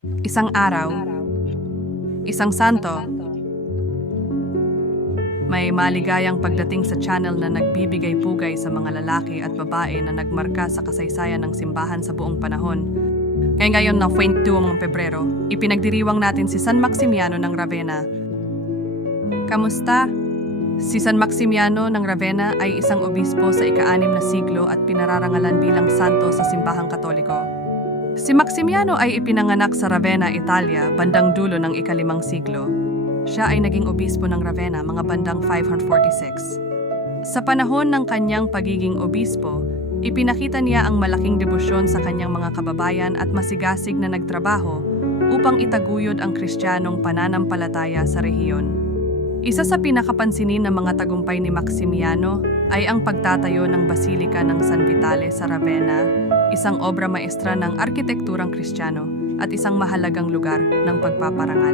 Isang araw, isang santo, may maligayang pagdating sa channel na nagbibigay pugay sa mga lalaki at babae na nagmarka sa kasaysayan ng simbahan sa buong panahon. Ngayon ngayon na 22 ng Pebrero, ipinagdiriwang natin si San Maximiano ng Ravenna. Kamusta? Si San Maximiano ng Ravenna ay isang obispo sa ika-anim na siglo at pinararangalan bilang santo sa simbahang katoliko. Si Maximiano ay ipinanganak sa Ravenna, Italia, bandang dulo ng ikalimang siglo. Siya ay naging obispo ng Ravenna mga bandang 546. Sa panahon ng kanyang pagiging obispo, ipinakita niya ang malaking debosyon sa kanyang mga kababayan at masigasig na nagtrabaho upang itaguyod ang kristyanong pananampalataya sa rehiyon. Isa sa pinakapansinin ng mga tagumpay ni Maximiano ay ang pagtatayo ng Basilika ng San Vitale sa Ravenna, isang obra maestra ng arkitekturang kristyano at isang mahalagang lugar ng pagpaparangal.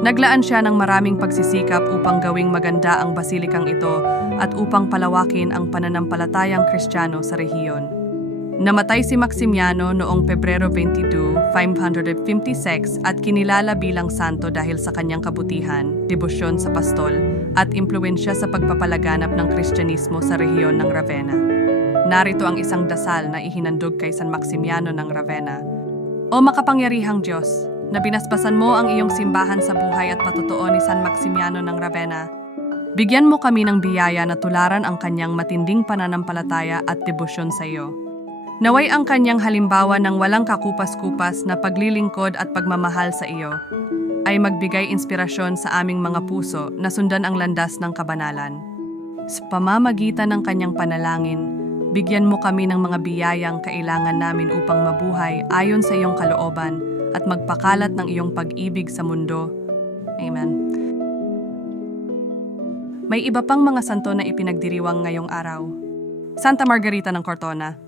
Naglaan siya ng maraming pagsisikap upang gawing maganda ang basilikang ito at upang palawakin ang pananampalatayang kristyano sa rehiyon. Namatay si Maximiano noong Pebrero 22, 556 at kinilala bilang santo dahil sa kanyang kabutihan, debosyon sa pastol, at impluensya sa pagpapalaganap ng Kristyanismo sa rehiyon ng Ravenna. Narito ang isang dasal na ihinandog kay San Maximiano ng Ravenna. O makapangyarihang Diyos, na binasbasan mo ang iyong simbahan sa buhay at patutuo ni San Maximiano ng Ravenna, bigyan mo kami ng biyaya na tularan ang kanyang matinding pananampalataya at debosyon sa iyo. Naway ang kanyang halimbawa ng walang kakupas-kupas na paglilingkod at pagmamahal sa iyo ay magbigay inspirasyon sa aming mga puso na sundan ang landas ng kabanalan. Sa pamamagitan ng kanyang panalangin, bigyan mo kami ng mga biyayang kailangan namin upang mabuhay ayon sa iyong kalooban at magpakalat ng iyong pag-ibig sa mundo. Amen. May iba pang mga santo na ipinagdiriwang ngayong araw. Santa Margarita ng Cortona.